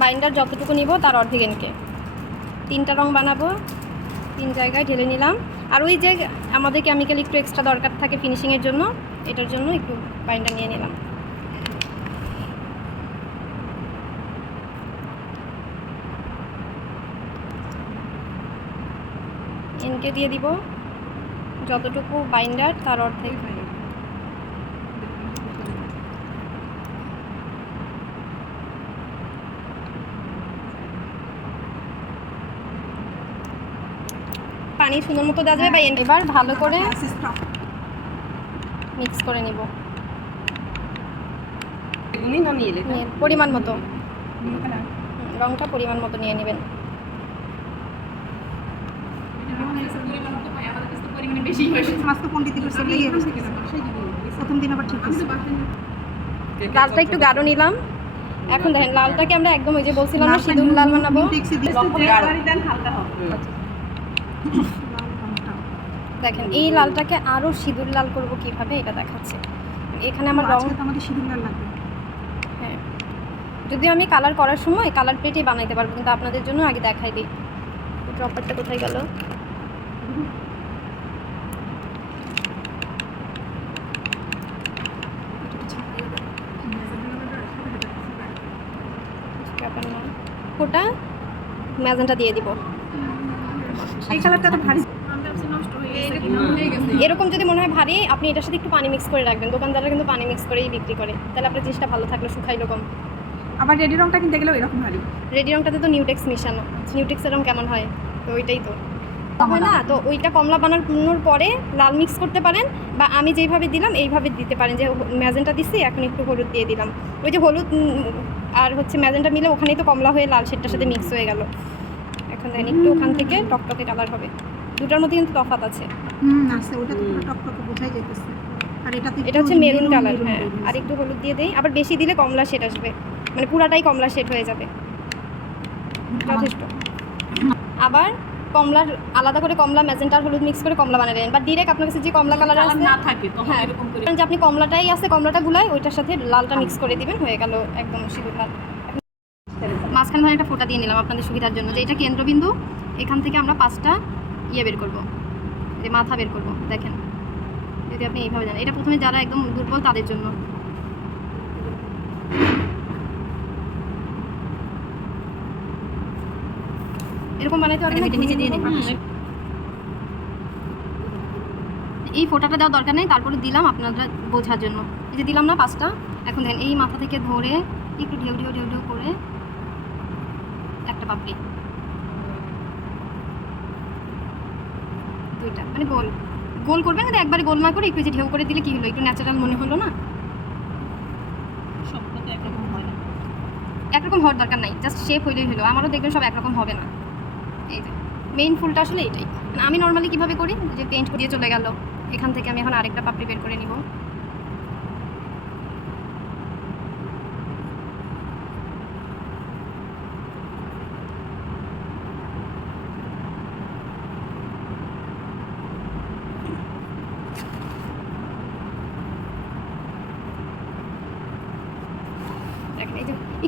Binder যতটুকু নিব তার অর্ধেক এনকে 3টা রং বানাবো, 3 জায়গায় ঢেলে নিলাম। আর ওই যে আমাদের কেমিক্যাল একটু এক্সট্রা দরকার থাকে ফিনিশিংয়ের জন্য, এটার জন্য একটু বাইন্ডার নিয়ে নিলাম। এনকে দিয়ে দিব যতটুকু বাইন্ডার তার অর্ধেক। পানি সুন্দর মতো দেওয়া যাবে। এবার ভালো করে মিক্স করে নিব পরিমাণ মতো, রংটা পরিমাণ মতো নিয়ে নেবেন। লালটা একটু গাঢ় নিলাম। এখন দেখেন লালটাকে আমরা একদম ওই যে বলছিলাম না সিঁদুর লাল বানাবো, দেখেন এই লালটাকে আরো সিঁদুর লাল করব কিভাবে এটা দেখাচ্ছে। এখানে আমার রং সিঁদুর লাল লাগবে। হ্যাঁ, যদি আমি কালার করার সময় কালার প্লেটই বানাইতে পারবো, কিন্তু আপনাদের জন্য আগে দেখাই দিই। ড্রপারটা কোথায় গেল? ওটা ম্যাজেন্টা দিয়ে দিব। এই কালারটা তো ভারী, এরকম যদি মনে হয় ভারী আপনি এটার সাথে একটু পানি মিক্স করে রাখবেন। দোকানদাররা কিন্তু পানি মিক্স করেই বিক্রি করে, তাহলে আপনার জিনিসটা ভালো থাকলো, শুকাইলো কম। আবার রেডি রংটা কিনতে গেলেও এরকম ভারী। রেডি রংটাতে তো নিউটেক্স মিশানো, নিউটেক্সের রং কেমন হয় তো ওইটাই তো হয় না। তো ওইটা কমলা বানানোর পরে লাল মিক্স করতে পারেন, বা আমি যেইভাবে দিলাম এইভাবে দিতে পারেন। যে ম্যাজেন্টা দিচ্ছি, এখন একটু হলুদ দিয়ে দিলাম। ওই যে হলুদ আর হচ্ছে ম্যাজেন্টা মিলে ওখানেই তো কমলা হয়ে লাল শেডটার সাথে মিক্স হয়ে গেল। এখন দেখেন একটু ওখান থেকে টকটকে কালার হবে। দুটার মধ্যে কিন্তু তফাৎ আছে। আছে, ওটা তো পুরো টকটকে বোঝাই যাইতেছে। আর এটা হচ্ছে মেরুন কালার। হ্যাঁ, আর একটু হলুদ দিয়ে দেই। আবার বেশি দিলে কমলা শেড আসবে, মানে পুরাটাই কমলা শেড হয়ে যাবে। যথেষ্ট। আবার কমলার আলাদা করে কমলা ম্যাজেন্টা আর হলুদ মিক্স করে কমলা বানালেন, বা ডিরেক্ট আপনার কাছে যে কমলা কালার আছে না থাকে তখন এরকম করে, যে আপনি কমলাটাই আছে কমলাটা গুলাই ওইটার সাথে লালটা মিক্স করে দিবেন, হয়ে গেল একদম সিঁদুর লাল। মাঝখানে ধরে একটা ফোঁটা দিয়ে নিলাম আপনাদের সুবিধার জন্য, যে এটা কেন্দ্রবিন্দু। এখান থেকে আমরা 5টা বের করব, যে মাথা বের করব। দেখেন যদি আপনি এইভাবে জানেন, এটা প্রথমে যারা একদম দুর্বল তাদের জন্য। এরকম বানাইতে পারবেন, নিচে দিয়ে দিন। এই ফোঁটাটা দেওয়ার দরকার নেই, তারপরে দিলাম আপনারা বোঝার জন্য। এই যে দিলাম না 5টা। এখন দেখেন এই মাথা থেকে ধরে একটু ঢেউ ঢেউ ঢেউ ঢেউ করে একটা পাপড়ি, 2টা, মানে গোল গোল করবেন। কিন্তু একবারে গোল না করে একটু যে ঢেউ করে দিলে কি হলো, একটু ন্যাচারাল মনে হলো না? সবটা তো একরকম হয় না, একরকম হওয়ার দরকার নাই, জাস্ট শেপ হইলেই হলো। আমারও দেখবেন সব একরকম হবে না। এই যে মেইন ফুলটা আসলে এইটাই। আমি নর্মালি কীভাবে করি, যে পেইন্ট দিয়ে চলে গেল, এখান থেকে আমি এখন আরেকটা পাপড়ি বের করে নিব।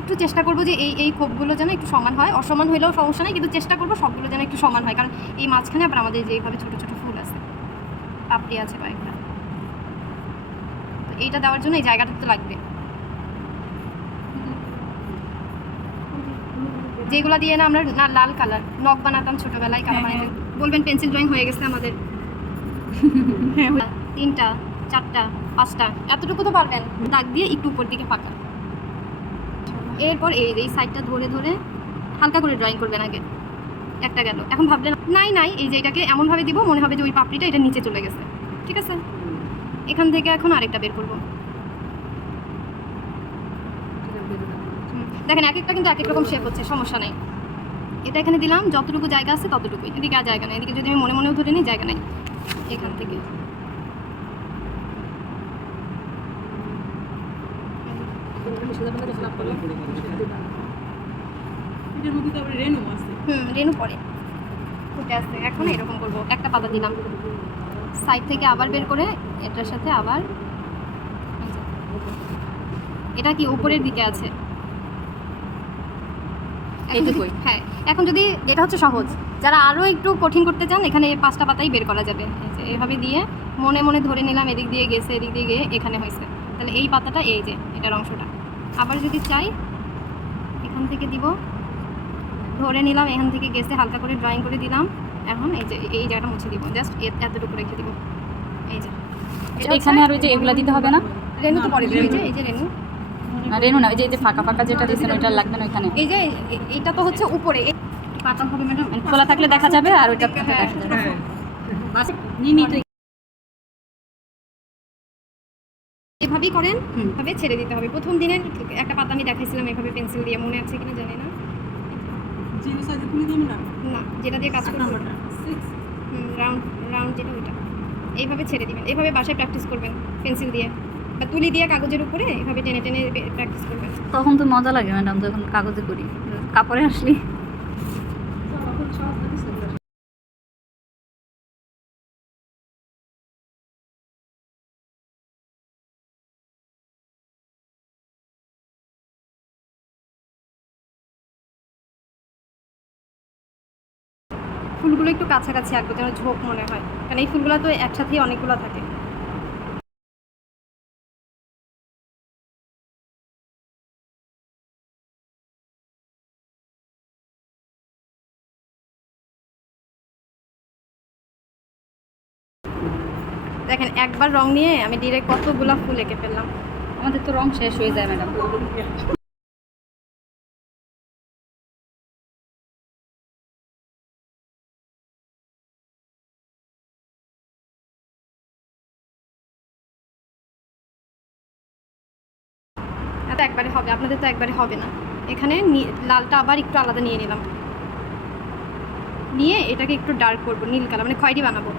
একটু চেষ্টা করবো যে এই খোপগুলো যেন একটু সমান হয়। অসমান হইলেও সমস্যা নেই, কিন্তু চেষ্টা করবো সবগুলো যেন একটু সমান হয়, কারণ এই মাঝখানে আবার আমাদের যে এইভাবে ছোটো ছোটো ফুল আছে, পাপড়ি আছে কয়েকটা, তো এইটা দেওয়ার জন্য এই জায়গাটা তো লাগবে। যেগুলো দিয়ে না আমরা না লাল কালার নখ বানাতাম ছোটোবেলায়, কালার বানাইতে বলবেন পেন্সিল ড্রয়িং হয়ে গেছে আমাদের। 3টা 4টা 5টা এতটুকু তো পারবেন। দাগ দিয়ে একটু উপর দিকে ফাঁকা, এরপর এই সাইডটা ধরে ধরে হালকা করে ড্রয়িং করবেন। আগে একটা গেল, এখন ভাবলেন নাই এই যে এটাকে এমনভাবে দিব মনে হবে যে ওই পাপড়িটা এটা নিচে চলে গেছে। ঠিক আছে, এখান থেকে এখন আরেকটা বের করব। দেখেন এক একটা কিন্তু এক এক রকম শেপ হচ্ছে, সমস্যা নেই। এটা এখানে দিলাম, যতটুকু জায়গা আছে ততটুকুই। এদিকে আর জায়গা নেই, এদিকে যদি আমি মনে মনেও ধরে নিই জায়গা নেই। এখান থেকে রেনু পরে ফুটে আসছে। এখন এরকম করবো, একটা পাতা দিলাম, সাইড থেকে আবার বের করে এটার সাথে আবার। এটা কি উপরের দিকে আছে, এইটুকুই। হ্যাঁ, এখন যদি এটা হচ্ছে সহজ, যারা আরও একটু কঠিন করতে চান এখানে এই 5টা পাতাই বের করা যাবে। এই যে এভাবে দিয়ে মনে মনে ধরে নিলাম এদিক দিয়ে গেছে, এদিক দিয়ে গিয়ে এখানে হয়েছে, তাহলে এই পাতাটা এই যে এটার অংশটা। আবার যদি চাই এখান থেকে দিব, ধরে নিলাম এখান থেকে গেছে, হালকা করে ড্রয়িং করে দিলাম। এখন এই যে এই জায়গাটা মুছে দিব, জাস্ট এতটুকু রেখে দিব। এই যে এটা এখানে আর ওই যে এগুলা দিতে হবে না? রেনু তো পরে দিবে, এই যে রেনু, রেনু না, ওই যে ফাঁকা ফাঁকা যেটা দিয়েছেন ওইটা লাগবে না ওইখানে। এই যে এইটা তো হচ্ছে উপরে পাতা হবে ম্যাডাম, মানে খোলা থাকলে দেখা যাবে আর ওইটা দেখা যাবে। এভাবেই করেন, হুম। এভাবে ছেড়ে দিতে হবে। প্রথম দিনের একটা পাতা আমি দেখাইছিলাম এভাবে পেন্সিল দিয়ে, মনে আছে কিনা জানি না। জিরো সাইজে তুলে দিবি না না, যেটা দিয়ে কাজ করবো রাউন্ড রাউন্ড যেটা ওইটা এইভাবে ছেড়ে দিবেন। এইভাবে বাসায় প্র্যাকটিস করবেন পেন্সিল দিয়ে বা তুলি দিয়ে কাগজের উপরে এভাবে টেনে টেনে প্র্যাকটিস করবেন। তখন তো মজা লাগে ম্যাডাম, যখন কাগজে করি। কাপড়ে আসলি ফুলগুলো একটু কাছাকাছি আঁকবো যেন ঝোঁক মনে হয়, কারণ এই ফুলগুলো তো একসাথেই অনেকগুলো থাকে। দেখেন একবার রং নিয়ে আমি ডিরেক্ট কতগুলো ফুল এঁকে ফেললাম। আমাদের তো রং শেষ হয়ে যায় ম্যাডাম। এত একবারে হবে, আপনাদের তো একবারে হবে না। এখানে লালটা আবার একটু আলাদা নিয়ে নিলাম, নিয়ে এটাকে একটু ডার্ক করবো, নীল কালার মানে খয়েরি বানাবো।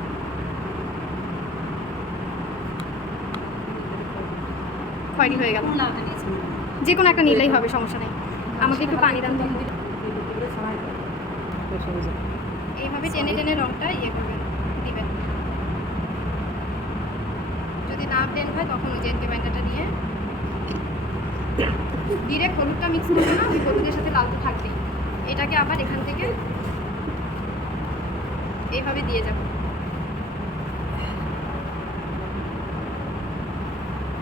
খয়েরি হয়ে গেল, যে কোনো একটা নীলাই হবে, সমস্যা নেই। আমাকে একটু পানি দান তো। এইভাবে টেনে টেনে রংটা ইয়ে করবেন, দিবেন। যদি না প্লেন হয় তখন ওই যে রিমাইন্ডারটা নিয়ে ডিরেক্ট হলুদটা মিক্স করবে না, ওই হলুদের সাথে লাল তো থাকবেই। এটাকে আবার এখান থেকে এইভাবে দিয়ে যাব,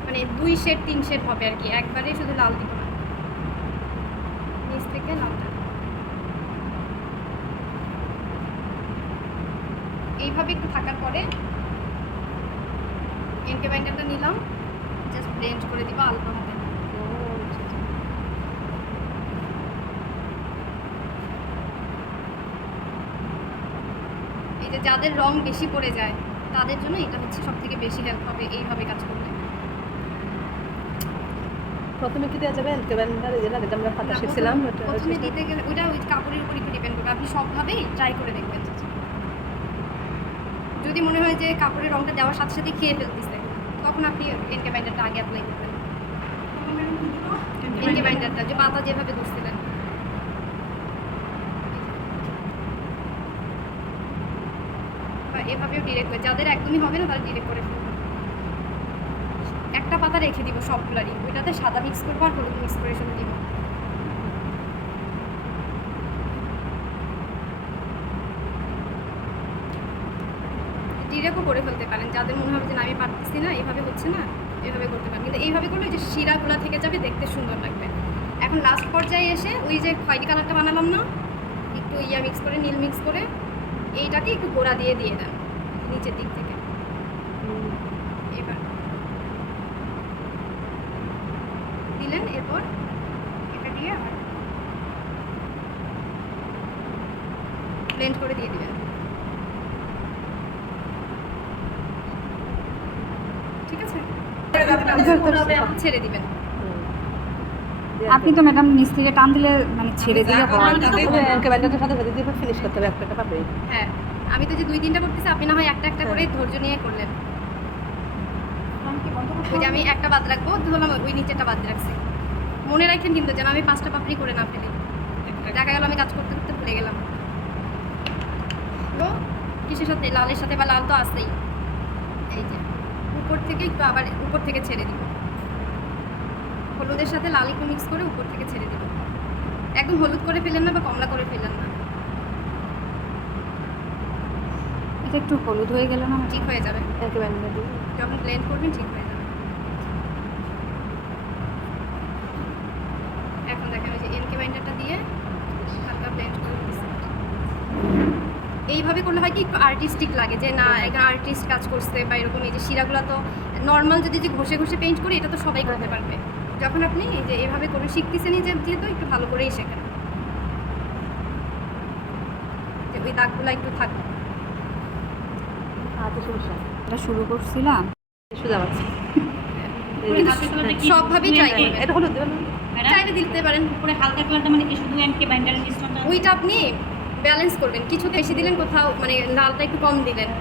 মানে 2 শেড 3 শেড হবে আর কি, একবারে শুধু লাল দিব না, নিচ থেকে লালটা এইভাবে একটু থাকার পরে এনকে বাইন্ডারটা নিলাম, জাস্ট ব্লেন্ড করে দিব আলতো হাতে। এই যে যাদের রং বেশি পড়ে যায় তাদের জন্য এটা হচ্ছে সব থেকে বেশি হেল্প হবে এইভাবে কাজ করলে। প্রথমে কি দেওয়া যাবে ক্যালেন্ডার যেটা যেটা আমরা খাতা না, শিখছিলাম প্রথমে দিতে গেলে ওইটা ওই কাপড়ের উপর একটু ডিপেন্ড করবে, আপনি সবভাবেই ট্রাই করে দেখবেন। যদি মনে হয় যে কাপড়ের রংটা দেওয়ার সাথে সাথে খেয়ে ফেলতেছে তখন আপনি এনকে বাইন্ডারটা আগে অ্যাপ্লাই করবেন। এনকে বাইন্ডারটা যে পাতা যেভাবে ধরছিলেন বা এভাবেও ডিরেক্ট করে, যাদের একদমই হবে না তারা ডিরেক্ট করে ফেলবেন। একটা পাতা রেখে দিব সবগুলারই, ওইটাতে সাদা মিক্স করবো আর হলুদ মিক্স করে শুধু দিব। ডিরেক্টও করে ফেলতে পারেন, যাদের মনে হবে যে না আমি পারতেছি না, এইভাবে হচ্ছে না, এভাবে করতে পারেন। কিন্তু এইভাবে করলে যে শিরাগুলা থেকে যাবে, দেখতে সুন্দর লাগবে। এখন লাস্ট পর্যায়ে এসে ওই যে খয়েরি কালারটা বানালাম না, একটু ইয়া মিক্স করে, নীল মিক্স করে, এইটাকে একটু গোড়া দিয়ে দিয়ে দেন নিচের দিক থেকে। এবার দিলেন, এরপর এটা দিয়ে আবার ব্লেন্ড করে দিয়ে দিবেন। ঠিক আছে, ছেড়ে দিবেন। আপনি তো ম্যাডাম নিচ থেকে টান দিলে মানে ছেড়ে দিলে হয়। ক্যালেন্ডারের সাথে সাথে দিয়ে ফিনিশ করতে হবে একটা পাবে। হ্যাঁ, আমি তো যে 2-3টা করতেছি, আপনি না হয় একটা একটা করে ধৈর্য নিয়ে করলেন। ওই যে আমি একটা বাদ রাখবো, ধরলাম ওই নিচেরটা বাদ রাখছি। মনে রাখেন কিন্তু যেন আমি 5টা পাপড়ি করে না ফেলি, দেখা গেল আমি কাজ করতে করতে ভুলে গেলাম। তো কিসের সাথে, লালের সাথে, বা লাল তো আসতেই। এই যে উপর থেকে একটু আবার উপর থেকে ছেড়ে দিব, হলুদের সাথে লাল একটু মিক্স করে উপর থেকে ছেড়ে দিব। একদম একদম হলুদ করে ফেলেন না বা কমলা করে ফেলেন না, এটা একটু হলুদ হয়ে গেল না ঠিক হয়ে যাবে। এলকে ব্যান্ডটা দিয়ে যখন ব্লেন্ড করবেন ঠিক হয়ে যাবে। এখন দেখেন ওই যে এনকে বাইন্ডারটা দিয়ে হালকা ব্লেন্ড করে দিচ্ছি। এইভাবে করলে হয় কি একটু আর্টিস্টিক লাগে, যে না একজন আর্টিস্ট কাজ করছে বা এরকম। এই যে শিরাগুলো তো নর্মাল যদি যে ঘষে ঘষে পেইন্ট করি এটা তো সবাই করতে পারবে। যখন আপনি এই যে এভাবে করে শিখতেছেনই যেহেতু একটু ভালো করেই শেখেন, যে ওই দাগগুলো একটু থাকবে। হাতে সমস্যা এটা শুরু করছিলাম। সোজা পাচ্ছি সবভাবেই ট্রাই করবেন। এটা হলুদ দেবেন চাইলে দিতে পারেন। উপরে হালকা কালারটা মানে কি শুধু এমকে বাইন্ডারের মিশ্রণটা? ওইটা আপনি ব্যালেন্স করবেন, কিছু বেশি দিলেন, কোথাও মানে লালটা একটু কম দিলেন।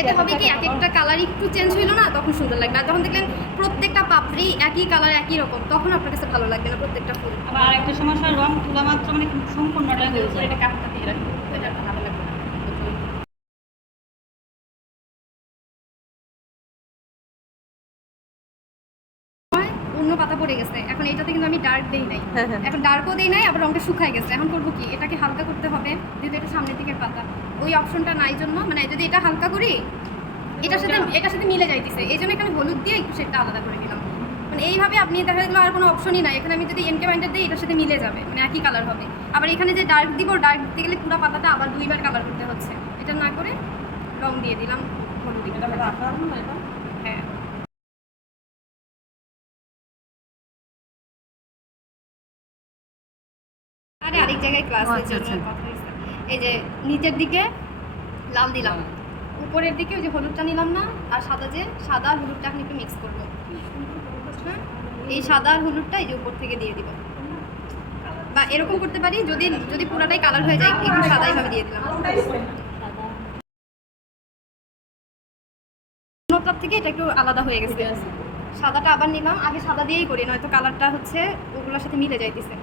এতে হবে কি এক একটা কালার একটু চেঞ্জ হইলো না, তখন সুন্দর লাগবে। আর যখন দেখলেন প্রত্যেকটা পাপড়ি একই কালার একই রকম, তখন আপনার কাছে ভালো লাগবে না প্রত্যেকটা ফুল। আবার আরেকটা সমস্যা, রং তোলা মাত্র মানে সম্পূর্ণটা হয়ে যায়, এটা কাপড়টা দিয়ে রাখবে, এটা ভালো লাগবে না। অন্য পাতা পড়ে গেছে, এখন এইটাতে কিন্তু আমি ডার্ক দেই নাই, এখন ডার্কও দেই নাই, আবার রংটা শুকায় গেছে। এখন করবো কি, এটাকে হালকা করতে হবে, যেহেতু এটা সামনের দিকের পাতা, ওই অপশনটা নাই জন্য, মানে যদি এটা হালকা করি এটার সাথে মিলে যাইতেছে, এই জন্য এখানে হলুদ দিয়ে একটু সেটা আলাদা করে দিলাম। মানে এইভাবে আপনি দেখা গেলো আর কোনো অপশনই নাই, এখানে আমি যদি এনকে বাইন্ডার দিই এটার সাথে মিলে যাবে, মানে একই কালার হবে। আবার এখানে যে ডার্ক দিব, ডার্ক দিতে গেলে পুরো পাতাটা আবার দুইবার কালার করতে হচ্ছে, এটা না করে রং দিয়ে দিলাম হলুদ। হ্যাঁ, আরে আরেক জায়গায় ক্লাসের জন্য কথা হয়েছে। এই যে নিচের দিকে লাল দিলাম, উপরের দিকে ওই যে হলুদটা নিলাম না, আর সাদা আর হলুদটা আপনি একটু মিক্স করবো। হ্যাঁ, এই সাদা আর হলুদটা এই যে উপর থেকে দিয়ে দিব, বা এরকম করতে পারি, যদি পুরাটাই কালার হয়ে যায় একটু সাদা এইভাবে দিয়ে দিলাম। অন্যটার থেকে এটা একটু আলাদা হয়ে গেছে, সাদাটা আবার নিলাম। আগে সাদা দিয়েই করি, নয়তো কালারটা হচ্ছে ওগুলোর সাথে মিলে যাইতেছে।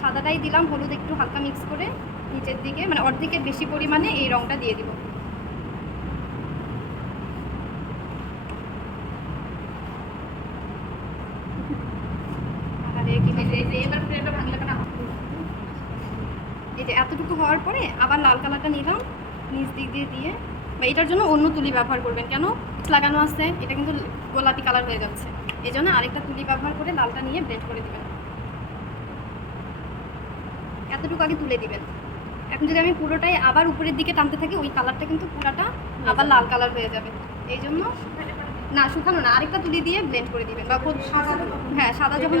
সাদাটাই দিলাম, হলুদ একটু হালকা মিক্স করে নিচের দিকে মানে অর্ধেকের বেশি পরিমাণে এই রংটা দিয়ে দিব। এই যে এতটুকু হওয়ার পরে আবার লাল কালারটা নিলাম, নিচ দিক দিয়ে বা এটার জন্য অন্য তুলি ব্যবহার করবেন, কেন লাগানো আছে এটা কিন্তু গোলাপি কালার হয়ে যাচ্ছে, এই জন্য আরেকটা তুলি ব্যবহার করে লালটা নিয়ে ব্লেন্ড করে দিবেন। এতটুকু আগে তুলে দিবেন। এখন যদি আমি পুরোটাই আবার উপরের দিকে টানতে থাকি, ওই কালারটা কিন্তু পুরোটা আবার লাল কালার হয়ে যাবে। এই জন্য না, শুকানো না, আরেকটা তুলি দিয়ে ব্লেন্ড করে দিবেন। বা হ্যাঁ, সাদা যখন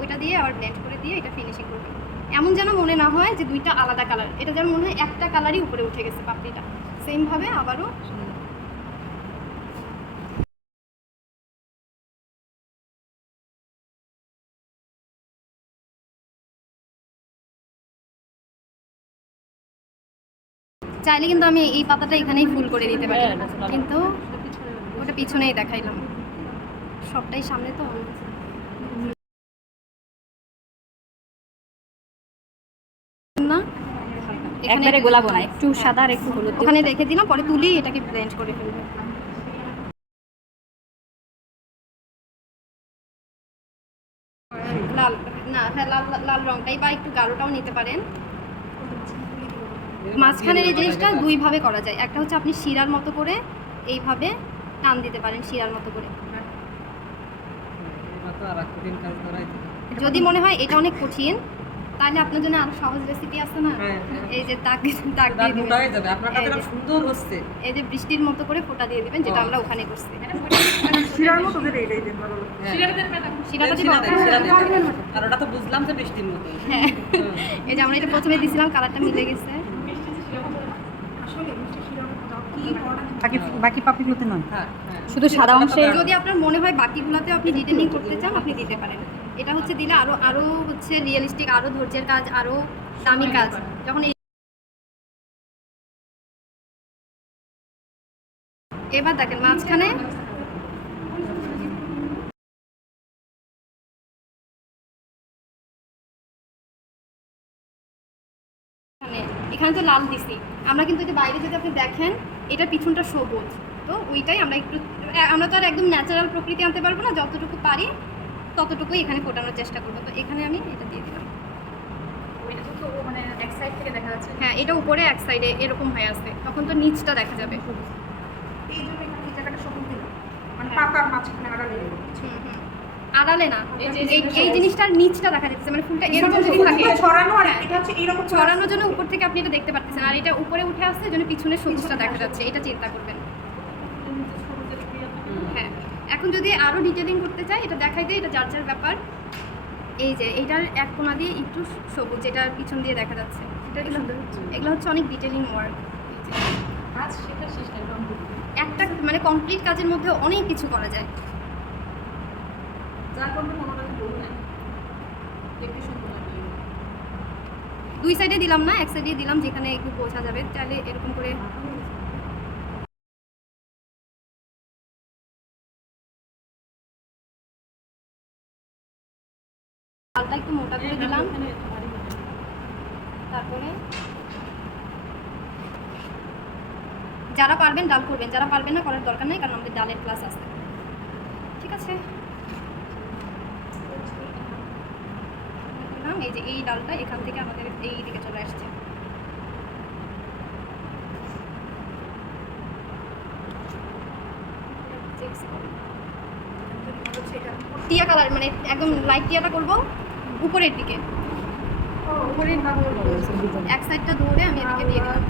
ওইটা দিয়ে আবার ব্লেন্ড করে দিয়ে এটা ফিনিশিং করবেন। এমন যেন মনে না হয় যে দুইটা আলাদা কালার, এটা যেন মনে হয় একটা কালারই উপরে উঠে গেছে পাপড়িটা। সেমভাবে আবারও চাইলে কিন্তু আমি এই পাতাটা এখানেই ফুল করে দিতে পারি, কিন্তু ওটা পিছনেই দেখাইলাম, সবটাই সামনে তো। না, একবারে গোলাবো না, একটু সাদা আর একটু হলুদ ওখানে রেখে দিলাম, পরে তুলি এটাকে ব্লেন্ড করে ফেলবো। লাল না, হ্যাঁ লাল লাল রংটাই বা একটু গাঢ়টাও নিতে পারেন। মাঝখানের এই জিনিসটা দুইভাবে করা যায়, একটা হচ্ছে আপনি শিরার মতো করে এইভাবে টান দিতে পারেন, শিরার মতো করে। যদি মনে হয় এটা অনেক কঠিন, তাহলে আপনার জন্য আরো সহজ রেসিপি আছে না, এই যে দাগ দিয়ে দিবেন, আপনার কাছে সুন্দর হচ্ছে, এই যে বৃষ্টির মতো করে ফোঁটা দিয়ে দিবেন, যেটা আমরা ওখানে করছি। শিরার মতো করে এটাই দেন ভালো লাগে। শিরাটা দিব, আর ওটা তো বুঝলাম যে বৃষ্টির মতো। হ্যাঁ, এই যে আমরা এটা প্রথমে দিছিলাম, কালারটা মিলে গেছে। আসলে মিষ্টি শিরার মতো দাও, কি বাকি পাপড়িগুলোতে নয়। শুধু সাদা অংশে। যদি আপনার মনে হয় বাকিগুলোতে আপনি ডিটেলিং করতে চান, আপনি দিতে পারেন। এটা হচ্ছে দিলে আরো হচ্ছে রিয়েলিস্টিক, আরো ধৈর্যের কাজ, আরো দামি কাজ। যখন এবার দেখেন মাঝখানে এখানে তো লাল দিছি আমরা, কিন্তু এই যে বাইরে যদি আপনি দেখেন এটা পিছনটা সবুজ, তো ওইটাই আমরা তো আর একদম ন্যাচারাল প্রকৃতি আনতে পারবো না, যতটুকু পারি ততটুকুই এখানে ফোটানোর চেষ্টা করবো। তো এখানে আমি এটা দিয়ে দিলাম। ওইটা তো মানে এক সাইড থেকে দেখা যাচ্ছে। হ্যাঁ, এটা উপরে এক সাইডে এরকম হয়ে আছে, তখন তো নিচটা দেখা যাবে। এই জন্য এখানে এই জায়গাটা সবুজ দিলাম, মানে হ্যাঁ। পাতার মাঝখানে আড়ালে দিলাম। আড়ালে না, এই যে এই জিনিসটার নিচটা দেখা যাচ্ছে, মানে ফুলটা এরকম এরকম যদি থাকে ছড়ানো আর হ্যাঁ। এটা হচ্ছে এরকম ছড়ানোর জন্য উপর থেকে আপনি এটা দেখতে পাচ্ছেন, আর এটা উপরে উঠে আসছে এই জন্য পিছনে সবুজটা দেখা যাচ্ছে, এটা চিন্তা করবেন। হ্যাঁ, এখন যদি আরও ডিটেলিং করতে চাই এটা দেখাই দিই, এটা যার যার ব্যাপার। এই যে এইটার এক কোণা দিয়ে একটু সবুজ, এটার পিছন দিয়ে দেখা যাচ্ছে, এগুলো হচ্ছে অনেক ডিটেলিং ওয়ার্ক। কাজ সেটা শেষ নাই কমপ্লিট। একটা মানে কমপ্লিট কাজের মধ্যে অনেক কিছু করা যায়। যা করবেন ওনাকে বলবেন, দেখতে সুন্দর লাগবে। দুই সাইডে দিলাম না, এক সাইডে দিলাম যেখানে একটু বোঝা যাবে, তাহলে এরকম করে হালকা একটু মোটা করে দিলাম। তারপরে যারা পারবেন ডাল করবেন, যারা পারবেন না করার দরকার নেই, কারণ আমাদের ডালের ক্লাস আছে। ঠিক আছে, করলাম। এই যে এই ডালটা এখান থেকে আমাদের এই দিকে চলে আসছে। টিয়া কালার, মানে একদম লাইট টিয়াটা করব উপরের দিকে, উপরের এক সাইডটা ধরে আমি এদিকে দিয়ে দিলাম।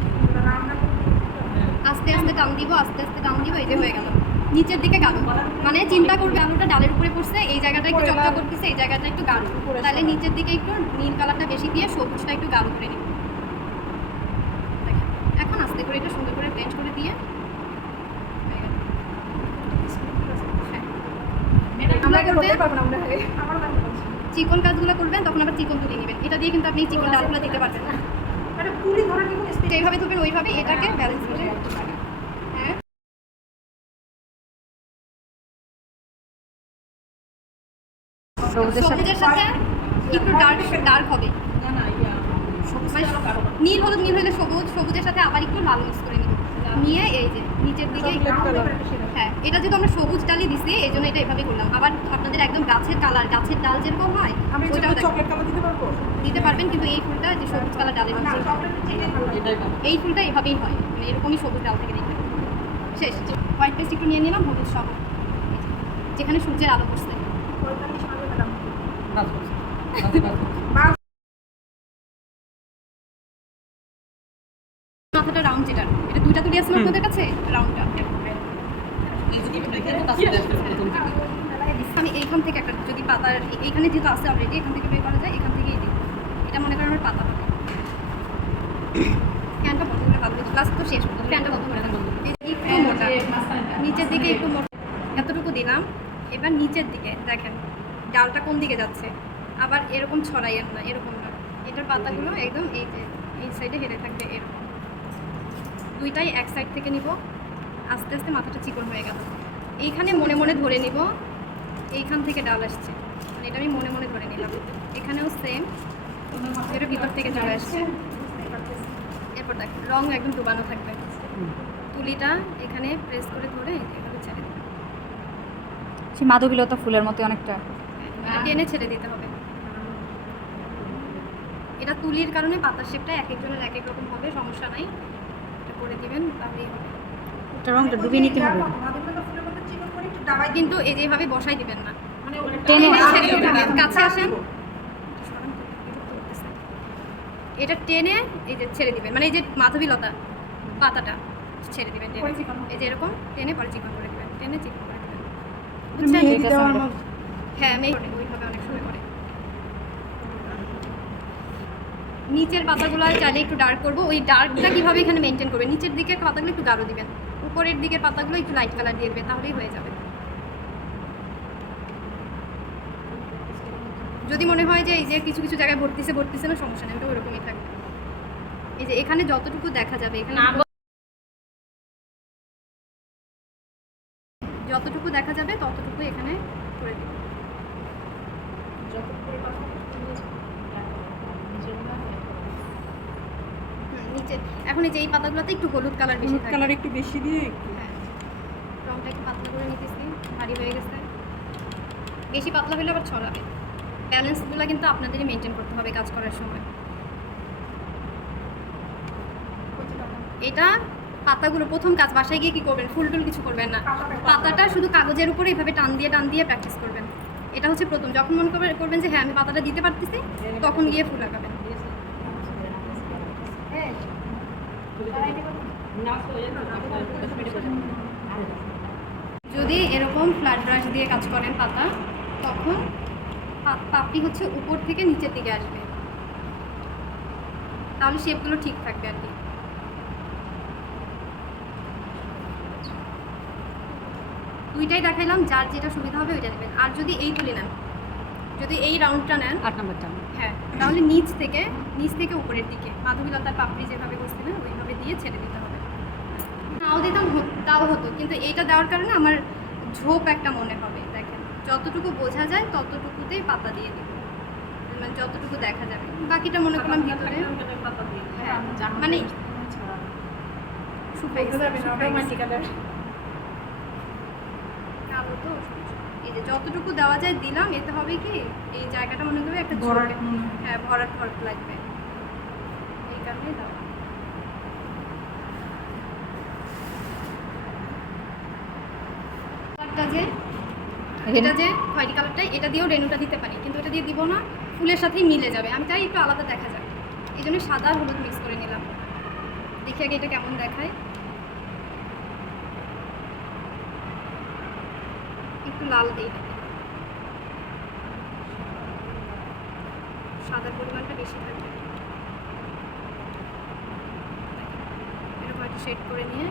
আস্তে আস্তে টান দিব, আস্তে আস্তে টান দিব, এই যে হয়ে গেল। নিচের দিকে গাঢ়, মানে চিন্তা করবে আলুটা ডালের উপরে পড়ছে, এই জায়গাটা একটু চকচক করতেছে, এই জায়গাটা একটু গাঢ়, তাহলে নিচের দিকে একটু নীল কালারটা বেশি দিয়ে সবুজটা একটু গাঢ় করে নিব। এখন আস্তে করে এটা সুন্দর করে ব্লেন্ড করে দিয়ে হয়ে গেল। আমরা এটা করতে পারবো না, আমরা আমার নাম বলছি চিকন কাজগুলো করবেন তখন আবার চিকন তুলে নেবেন, এটা দিয়ে কিন্তু আপনি চিকন ডালগুলো দিতে পারবেন না। মানে পুরি ধরে নিব যেইভাবে ধরবেন ওইভাবে এটাকে ব্যালেন্স করে হ্যাঁ। সবুজের সাথে একটু ডার্ক হবে, না না ইয়া সবুজ মানে কালো কালো। নীল হলে সবুজ, সবুজের সাথে আবার একটু লাল মিক্স করে নিব, নিয়ে এই যে নিচের দিকে হ্যাঁ, এটা যেহেতু আমরা সবুজ ডালই দিছি এই জন্য এটা এভাবে করলাম। আবার আপনাদের একদম গাছের কালার, গাছের ডাল যেরকম হয় আমি ওইটাও চকলেট কালার দিতে পারবো দিতে পারবেন, কিন্তু এই ফুলটা যে সবুজ কালার ডালের না মধ্যে চকলেট এটাই ভালো লাগে। এটাই ভালো। এই ফুলটা এভাবেই হয়, মানে এরকমই সবুজ ডাল থেকে দেখতে শেষ। হোয়াইট পেস্ট একটু নিয়ে নিলাম, হলুদ সব যেখানে সূর্যের আলো পড়ছে। 45 সালে ম্যাডাম কাজ করছে। কাজে কাজ করছে। মাথাটা রাউন্ড, যেটা এটা দুইটা তুলি আছে না আপনাদের কাছে, রাউন্ডটা এই যে এটা কিন্তু কাজ করে আসছে প্রথম থেকে। আমি এইখান থেকে একটা যদি পাতার এইখানে যেহেতু আছে অলরেডি, এখান থেকে বের করা যায়, এখান থেকেই দিই। এটা মনে করেন আমার পাতা হবে। ফ্যানটা বন্ধ করে ভালো, ক্লাস তো শেষ, ফ্যানটা বন্ধ করে দেবো। একটু মোটা, নিচের দিকে একটু মোটা, এতটুকু দিলাম। এবার নিচের দিকে দেখেন ডালটা কোন দিকে যাচ্ছে, আবার এরকম ছড়াইয়েন না, এরকম না, এটার পাতাগুলো একদম এই যে এই সাইডে হেরে থাকবে এরকম। দুইটাই এক সাইড থেকে নিব, আস্তে আস্তে মাথাটা চিকন হয়ে গেল। এইখানে মনে মনে ধরে নিব এইখান থেকে ডাল আসছে, মানে এটা আমি মনে মনে ধরে নিলাম। এখানেও সেম, এটা ভিতর থেকে চলে আসছে। এরপর দেখ রং একদম ডুবানো থাকবে, তুলিটা এখানে প্রেস করে ধরে এভাবে ছেড়ে দিতে, সেই মাধবীলতা ফুলের মতো অনেকটা। এটা টেনে ছেড়ে দিতে হবে। এটা তুলির কারণে পাতার শেপটা এক একজনের এক এক রকম হবে, সমস্যা নাই, এটা করে দিবেন তাহলেই হবে। ওটা রংটা ডুবিয়ে নিতে হবে। মাধবীলতা ফুলের মধ্যে চিকন করে একটু ডাবাই দিন, কিন্তু এই যেভাবে বসাই দিবেন না, মানে ওটা টেনে ছেড়ে দিতে হবে। কাছে আসেন, এটা টেনে এই যে ছেড়ে দিবেন, মানে এই যে মাধবীলতা পাতাটা ছেড়ে দিবেন, টেনে। এই যে এরকম টেনে পরে চিকন করে দিবেন, টেনে চিকন করে দিবেন, বুঝছেন? হ্যাঁ, মেয়ে ওইভাবে অনেক সময় করে। নিচের পাতাগুলো চাইলে একটু ডার্ক করবো, ওই ডার্কটা কীভাবে এখানে মেনটেন করবে, নিচের দিকের পাতাগুলো একটু গাঢ় দিবেন, উপরের দিকের পাতাগুলো একটু লাইট কালার দিয়ে দেবেন, তাহলেই হয়ে যাবে। যদি মনে হয় যে এই যে কিছু কিছু জায়গায় ভর্তিছে না, সমস্যা নেই, ওটা ওরকমই থাকবে। এই যে এখানে যতটুকু দেখা যাবে, এখানে যতটুকু দেখা যাবে ততটুকু এখানে করে দেব। নিচে এখন এই যে এই পাতাগুলোতে একটু হলুদ কালার বেশি থাকে, কালার একটু বেশি দিয়ে হ্যাঁ, রংটা একটু পাতলা করে নিতেছি, ভারী হয়ে গেছে। বেশি পাতলা হলে আবার ছড়াবে। ব্যালেন্সগুলো কিন্তু আপনাদেরই মেনটেন করতে হবে কাজ করার সময়। এটা পাতাগুলো প্রথম কাজ, বাসায় গিয়ে কী করবেন, ফুল টুল কিছু করবেন না, পাতাটা শুধু কাগজের উপরে এভাবে টান দিয়ে প্র্যাকটিস করবেন। এটা হচ্ছে প্রথম। যখন মনে করবেন যে হ্যাঁ আমি পাতাটা দিতে পারতেছি, তখন গিয়ে ফুল আঁকাবেন। যদি এরকম ফ্ল্যাট ব্রাশ দিয়ে কাজ করেন পাতা, তখন পাপড়ি হচ্ছে উপর থেকে নিচের দিকে আসবে, তাহলে শেপগুলো ঠিক থাকবে আর কি। দুইটাই দেখাইলাম, যার যেটা সুবিধা হবে ওইটা দেবেন। আর যদি এই তুলে নেন, যদি এই রাউন্ডটা নেন 8 নম্বরটা হ্যাঁ, তাহলে নিচ থেকে উপরের দিকে মাধবীলতার পাপড়ি যেভাবে বসছিলেন ওইভাবে দিয়ে ছেড়ে দিতে হবে। নাও দিতাম তাও হতো, কিন্তু এইটা দেওয়ার কারণে আমার ঝোপ একটা মনে হবে। দেখেন যতটুকু বোঝা যায় ততটুকুতেই পাতা দিয়ে দিব, মানে যতটুকু দেখা যাবে, বাকিটা মনে করলাম ভিতরে। হ্যাঁ মানে শুকিয়ে গেছে। কালো তো এই যে যতটুকু দেওয়া যায় দিলাম, এতে হবে কি এই জায়গাটা মনে করবে একটা ভরাট ঝোপ, হ্যাঁ ভরাট লাগবে, এই কারণেই দেওয়া। কালারটা যে এটা যে খয়েরি কালারটা, এটা দিয়েও রেনুটা দিতে পারি, কিন্তু এটা দিয়ে দিব না, ফুলের সাথেই মিলে যাবে। আমি চাই একটু আলাদা দেখা যাবে, এই জন্য সাদা আর হলুদ মিক্স করে নিলাম। দেখি আগে এটা কেমন দেখায়। একটু লাল দিই, সাদার পরিমাণটা বেশি থাকবে। এরকম একটা শেড করে নিয়ে